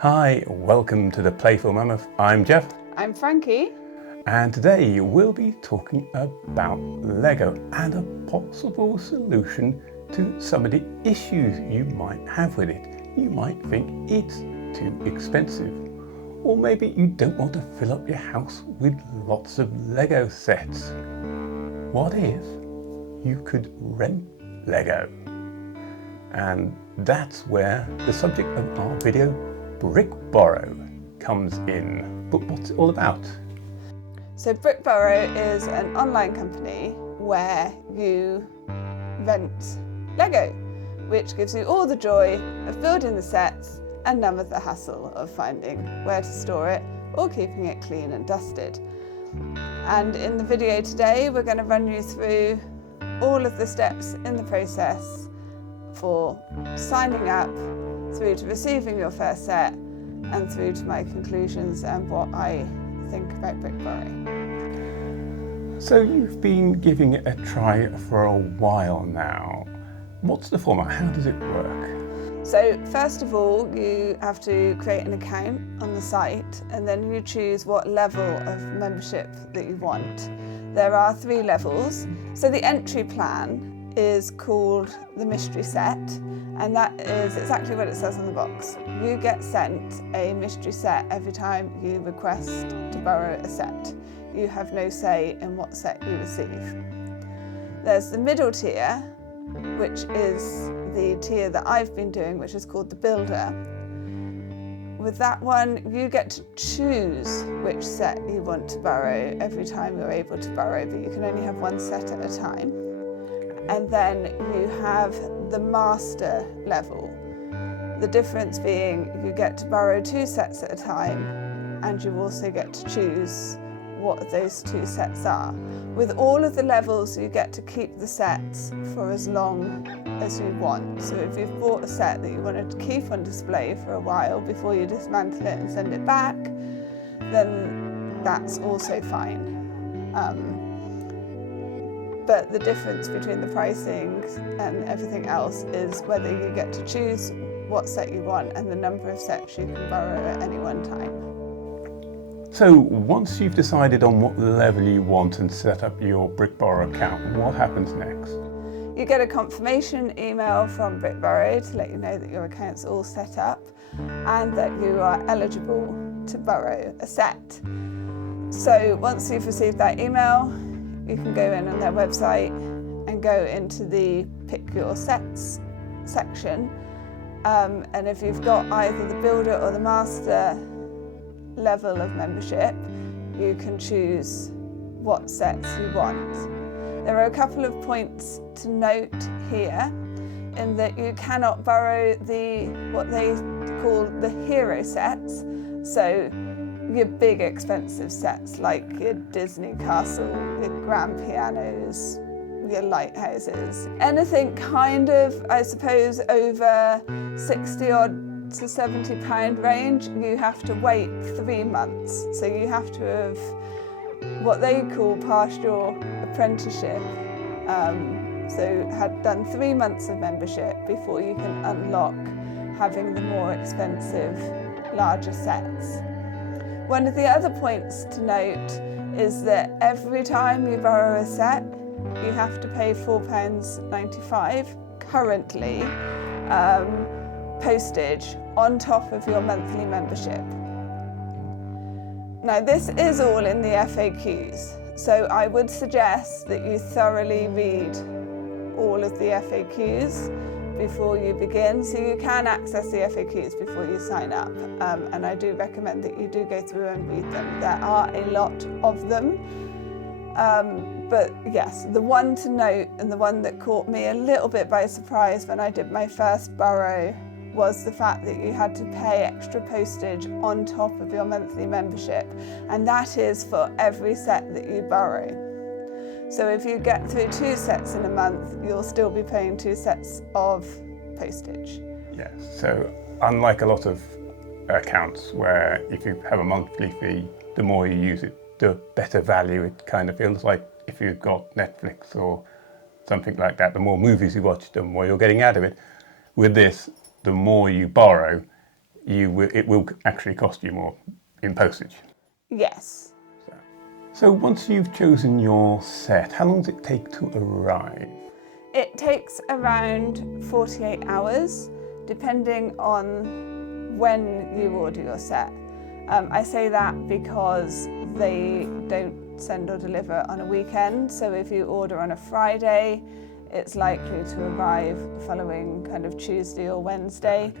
Hi, welcome to the Playful Mammoth. I'm Jeff. I'm Frankie. And today we'll be talking about Lego and a possible solution to some of the issues you might have with it. You might think it's too expensive, or maybe you don't want to fill up your house with lots of Lego sets. What if you could rent Lego? And that's where the subject of our video, Brick Borrow, comes in. But what's it all about? So Brick Borrow is an online company where you rent Lego, which gives you all the joy of building the sets and none of the hassle of finding where to store it or keeping it clean and dusted. And in the video today, we're going to run you through all of the steps in the process for signing up, through to receiving your first set, and through to my conclusions and what I think about Brick Borrow. So you've been giving it a try for a while now. What's the format? How does it work? So first of all, you have to create an account on the site, and then you choose what level of membership that you want. There are 3 levels. So the entry plan is called the mystery set, and that is exactly what it says on the box. You get sent a mystery set every time you request to borrow a set. You have no say in what set you receive. There's the middle tier, which is the tier that I've been doing, which is called the Builder. With that one, you get to choose which set you want to borrow every time you're able to borrow, but you can only have 1 set at a time. And then you have the master level. The difference being you get to borrow 2 sets at a time, and you also get to choose what those 2 sets are. With all of the levels, you get to keep the sets for as long as you want. So if you've bought a set that you wanted to keep on display for a while before you dismantle it and send it back, then that's also fine. But the difference between the pricing and everything else is whether you get to choose what set you want and the number of sets you can borrow at any one time. So once you've decided on what level you want and set up your Brick Borrow account, what happens next? You get a confirmation email from Brick Borrow to let you know that your account's all set up and that you are eligible to borrow a set. So once you've received that email, you can go in on their website and go into the Pick Your Sets section. And if you've got either the Builder or the Master level of membership, you can choose what sets you want. There are a couple of points to note here, in that you cannot borrow what they call the hero sets. So your big expensive sets like your Disney castle, your grand pianos, your lighthouses. Anything kind of, I suppose, over 60 odd to £70 range, you have to wait 3 months. So you have to have what they call passed your apprenticeship. So had done 3 months of membership before you can unlock having the more expensive, larger sets. One of the other points to note is that every time you borrow a set, you have to pay £4.95 currently postage on top of your monthly membership. Now this is all in the FAQs, so I would suggest that you thoroughly read all of the FAQs before you begin, so you can access the FAQs before you sign up, and I do recommend that you do go through and read them. There are a lot of them, but yes, the one to note and the one that caught me a little bit by surprise when I did my first borrow was the fact that you had to pay extra postage on top of your monthly membership, and that is for every set that you borrow. So if you get through 2 sets in a month, you'll still be paying 2 sets of postage. Yes, so unlike a lot of accounts where if you have a monthly fee, the more you use it, the better value it kind of feels like. If you've got Netflix or something like that, the more movies you watch, the more you're getting out of it. With this, the more you borrow, it will actually cost you more in postage. Yes. So once you've chosen your set, how long does it take to arrive? It takes around 48 hours, depending on when you order your set. I say that because they don't send or deliver on a weekend, so if you order on a Friday, it's likely to arrive the following kind of Tuesday or Wednesday.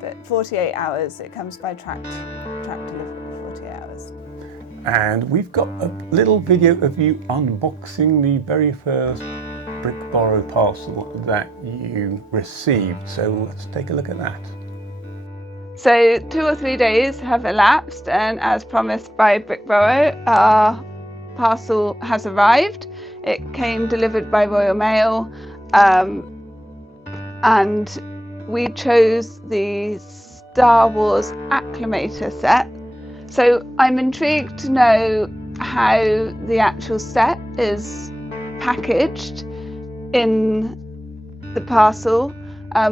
But 48 hours, it comes by tracked delivery, 48 hours. And we've got a little video of you unboxing the very first Brick Borrow parcel that you received. So let's take a look at that. So 2 or 3 days have elapsed, and as promised by Brick Borrow, our parcel has arrived. It came delivered by Royal Mail, and we chose the Star Wars Acclimator set. So I'm intrigued to know how the actual set is packaged in the parcel,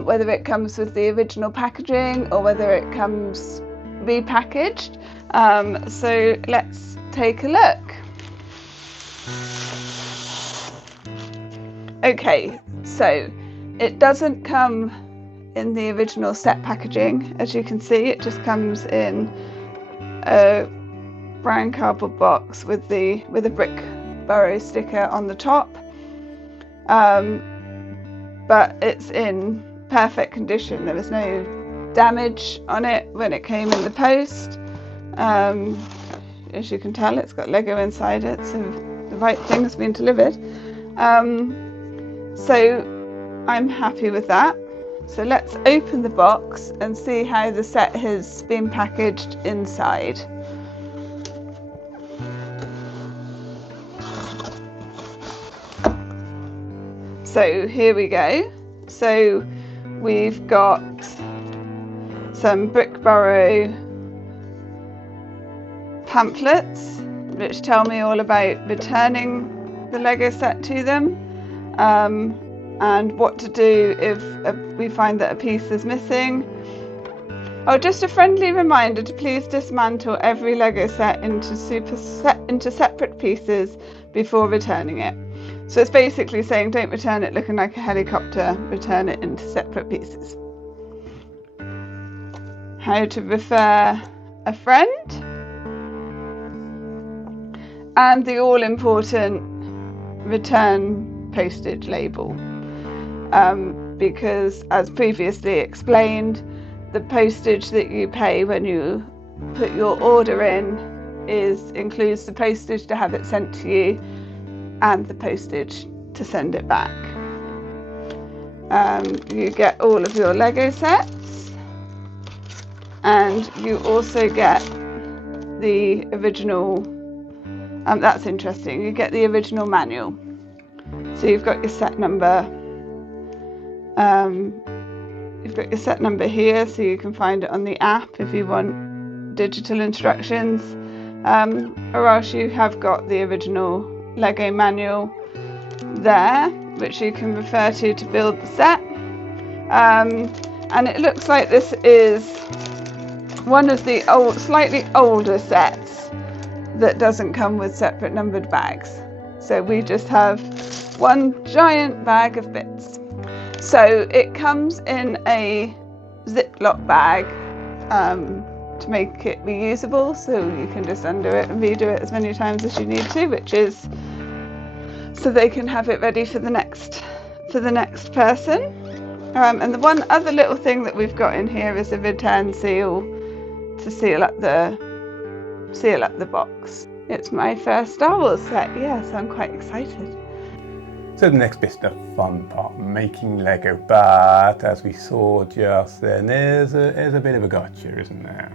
whether it comes with the original packaging or whether it comes repackaged. So let's take a look. Okay, so it doesn't come in the original set packaging. As you can see, it just comes in a brown cardboard box with a Brick Borrow sticker on the top, but it's in perfect condition. There was no damage on it when it came in the post. As you can tell, it's got Lego inside it, so the right thing has been delivered. So I'm happy with that. So let's open the box and see how the set has been packaged inside. So here we go. So we've got some Brick Borrow pamphlets which tell me all about returning the Lego set to them, and what to do if we find that a piece is missing. Oh, just a friendly reminder to please dismantle every Lego set into separate pieces before returning it. So it's basically saying don't return it looking like a helicopter, return it into separate pieces. How to refer a friend, and the all-important return postage label. Because as previously explained, the postage that you pay when you put your order in includes the postage to have it sent to you and the postage to send it back. You get all of your Lego sets, and you also get the original, that's interesting, you get the original manual. So you've got your set number. You've got your set number here, so you can find it on the app if you want digital instructions, or else you have got the original Lego manual there, which you can refer to build the set. And it looks like this is one of the slightly older sets that doesn't come with separate numbered bags. So we just have one giant bag of bits. So it comes in a Ziploc bag to make it reusable, so you can just undo it and redo it as many times as you need to, which is so they can have it ready for the next person. And the one other little thing that we've got in here is a return seal to seal up the box. It's my first Star Wars set, yes, I'm quite excited. So the next bit's the fun part, making Lego, but as we saw just then, there's a bit of a gotcha, isn't there?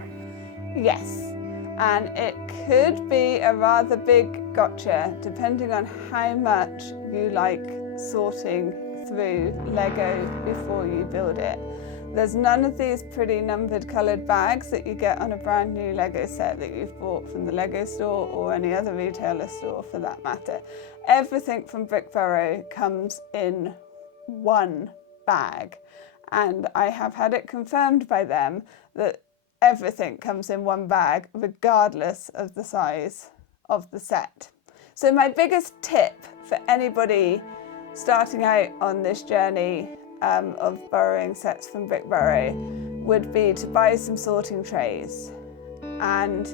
Yes, and it could be a rather big gotcha depending on how much you like sorting through Lego before you build it. There's none of these pretty numbered coloured bags that you get on a brand new Lego set that you've bought from the Lego store or any other retailer store for that matter. Everything from Brick Borrow comes in one bag, and I have had it confirmed by them that everything comes in one bag regardless of the size of the set. So my biggest tip for anybody starting out on this journey of borrowing sets from Brickborough would be to buy some sorting trays. And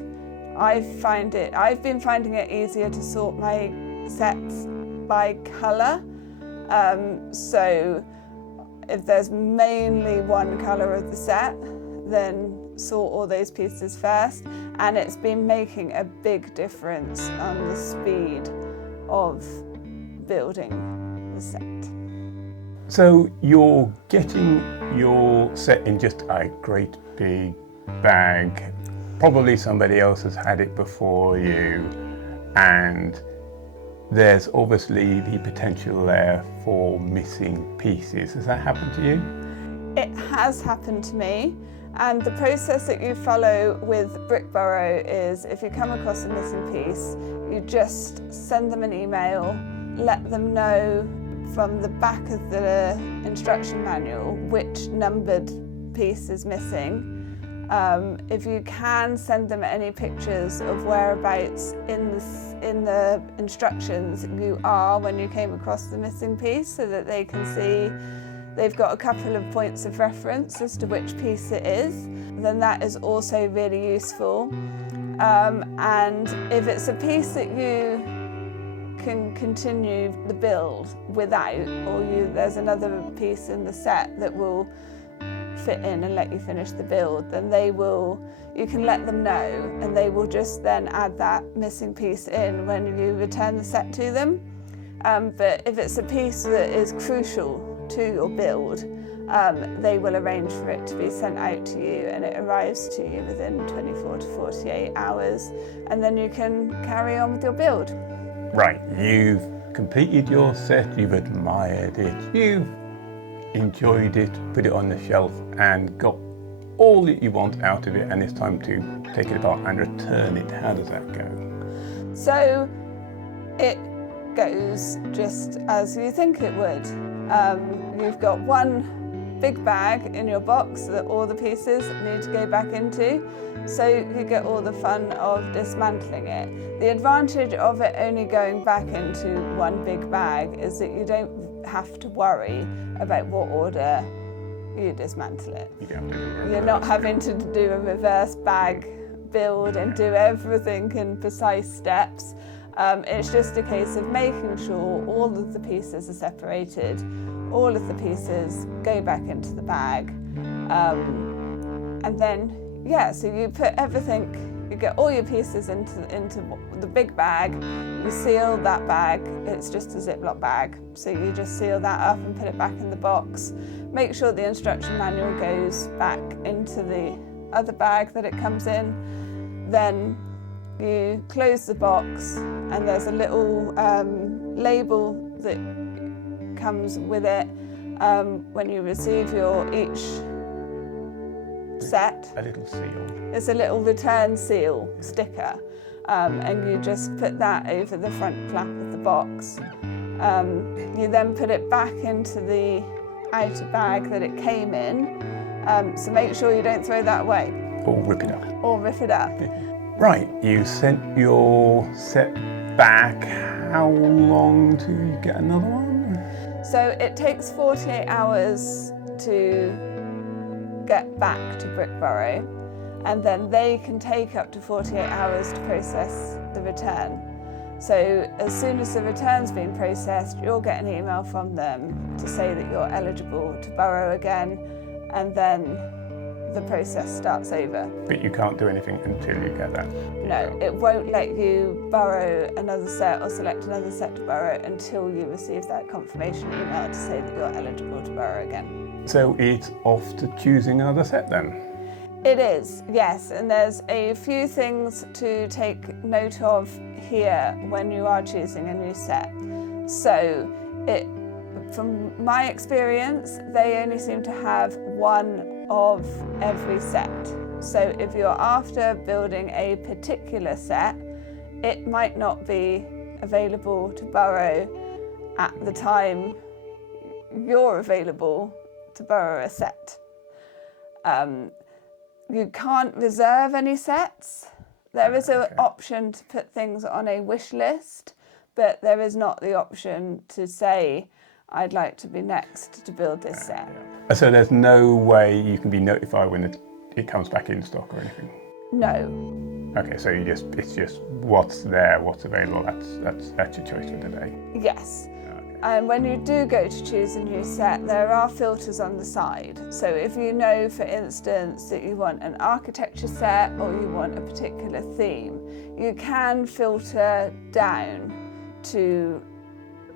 I've been finding it easier to sort my sets by colour. So if there's mainly one colour of the set, then sort all those pieces first, and it's been making a big difference on the speed of building the set. So you're getting your set in just a great big bag. Probably somebody else has had it before you, and there's obviously the potential there for missing pieces. Has that happened to you? It has happened to me. And the process that you follow with Brickborough is if you come across a missing piece, you just send them an email, let them know from the back of the instruction manual which numbered piece is missing. If you can, send them any pictures of whereabouts in the instructions you are when you came across the missing piece, so that they can see they've got a couple of points of reference as to which piece it is. Then that is also really useful. And if it's a piece that you can continue the build without, or there's another piece in the set that will fit in and let you finish the build, then you can let them know, and they will just then add that missing piece in when you return the set to them. But if it's a piece that is crucial to your build, they will arrange for it to be sent out to you, and it arrives to you within 24 to 48 hours, and then you can carry on with your build. Right, you've completed your set, you've admired it, you've enjoyed it, put it on the shelf and got all that you want out of it, and it's time to take it apart and return it. How does that go? So it goes just as you think it would. You've got one big bag in your box that all the pieces need to go back into, so you get all the fun of dismantling it. The advantage of it only going back into one big bag is that you don't have to worry about what order you dismantle it. You're not having to do a reverse bag build and do everything in precise steps. It's just a case of making sure all of the pieces are separated, all of the pieces go back into the bag, and then, so you put everything, you get all your pieces into the big bag, you seal that bag, it's just a Ziploc bag, so you just seal that up and put it back in the box. Make sure the instruction manual goes back into the other bag that it comes in, then you close the box, and there's a little label that comes with it when you receive each set. A little seal. It's a little return seal sticker, and you just put that over the front flap of the box. You then put it back into the outer bag that it came in, so make sure you don't throw that away. Or rip it up. Or rip it up. Right, you sent your set back. How long till you get another one? So it takes 48 hours to get back to Brickborough, and then they can take up to 48 hours to process the return. So as soon as the return's been processed, you'll get an email from them to say that you're eligible to borrow again, and then the process starts over. But you can't do anything until you get that? No, it won't let you borrow another set or select another set to borrow until you receive that confirmation email to say that you're eligible to borrow again. So it's off to choosing another set then? It is, yes, and there's a few things to take note of here when you are choosing a new set. So from my experience, they only seem to have one of every set. So if you're after building a particular set, it might not be available to borrow at the time you're available to borrow a set. You can't reserve any sets. There is an option to put things on a wish list, but there is not the option to say, I'd like to be next to build this set. So there's no way you can be notified when it comes back in stock or anything? No. Okay, so it's just what's there, what's available, that's your choice for today? Yes. And when you do go to choose a new set, there are filters on the side. So if you know, for instance, that you want an architecture set or you want a particular theme, you can filter down to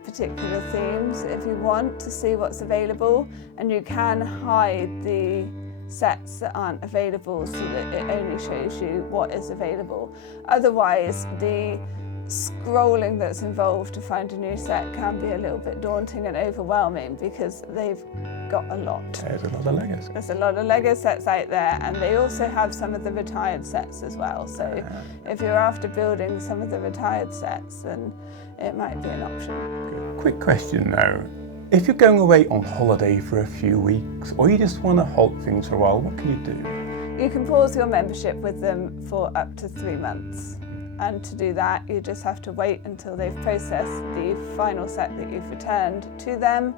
particular themes if you want to see what's available, and you can hide the sets that aren't available so that it only shows you what is available. Otherwise, the scrolling that's involved to find a new set can be a little bit daunting and overwhelming because they've got a lot. There's a lot of Legos. There's a lot of Lego sets out there, and they also have some of the retired sets as well. So if you're after building some of the retired sets, then it might be an option. Good. Quick question though. If you're going away on holiday for a few weeks, or you just want to halt things for a while, what can you do? You can pause your membership with them for up to 3 months. And to do that, you just have to wait until they've processed the final set that you've returned to them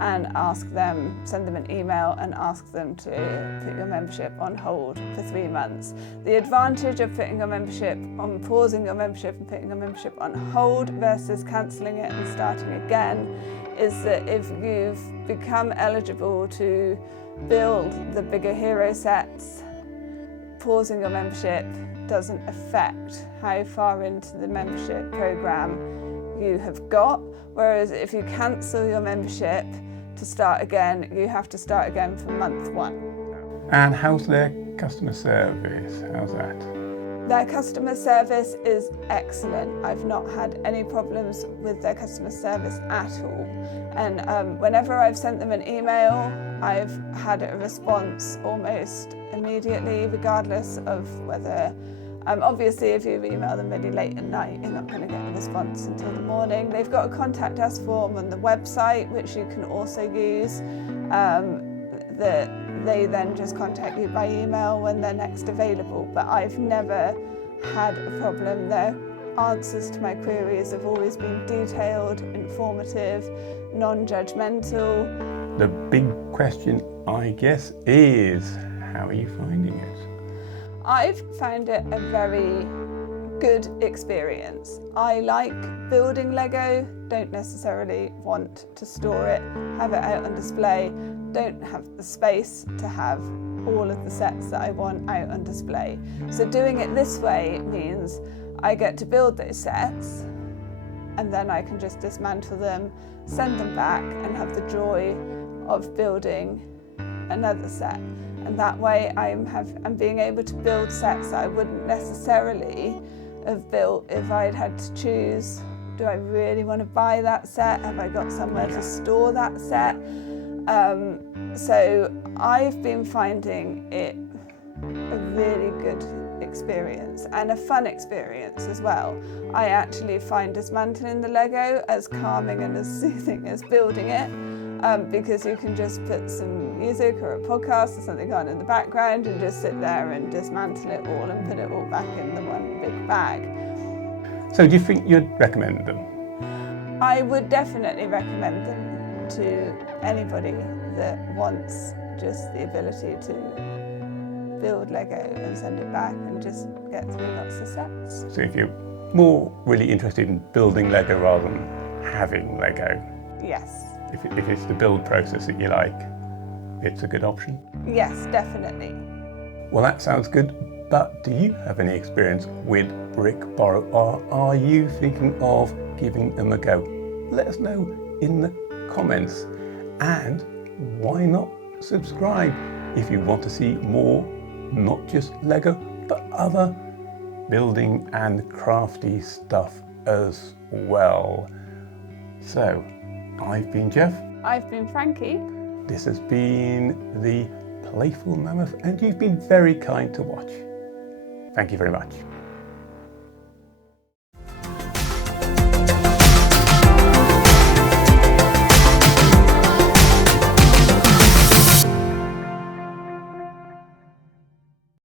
and send them an email and ask them to put your membership on hold for 3 months. The advantage of pausing your membership and putting your membership on hold versus cancelling it and starting again is that if you've become eligible to build the bigger hero sets, pausing your membership doesn't affect how far into the membership program you have got, whereas if you cancel your membership to start again, you have to start again from month 1. And how's their customer service? How's that? Their customer service is excellent. I've not had any problems with their customer service at all. And whenever I've sent them an email, I've had a response almost immediately, regardless of whether obviously, if you email them really late at night, you're not going to get a response until the morning. They've got a contact us form on the website, which you can also use. That they then just contact you by email when they're next available. But I've never had a problem. Their answers to my queries have always been detailed, informative, non-judgmental. The big question, I guess, is how are you finding it? I've found it a very good experience. I like building Lego, don't necessarily want to store it, have it out on display, don't have the space to have all of the sets that I want out on display. So doing it this way means I get to build those sets and then I can just dismantle them, send them back and have the joy of building another set. And that way I'm being able to build sets that I wouldn't necessarily have built if I'd had to choose, do I really want to buy that set? Have I got somewhere to store that set? So I've been finding it a really good experience and a fun experience as well. I actually find dismantling the Lego as calming and as soothing as building it. Because you can just put some music or a podcast or something on in the background and just sit there and dismantle it all and put it all back in the one big bag. So do you think you'd recommend them? I would definitely recommend them to anybody that wants just the ability to build Lego and send it back and just get through lots of sets. So if you're more really interested in building Lego rather than having Lego? Yes. If it's the build process that you like, it's a good option? Yes, definitely. Well, that sounds good, but do you have any experience with Brick Borrow, or are you thinking of giving them a go? Let us know in the comments. And why not subscribe if you want to see more, not just Lego, but other building and crafty stuff as well. So, I've been Jeff. I've been Frankie. This has been the Playful Mammoth, and you've been very kind to watch. Thank you very much.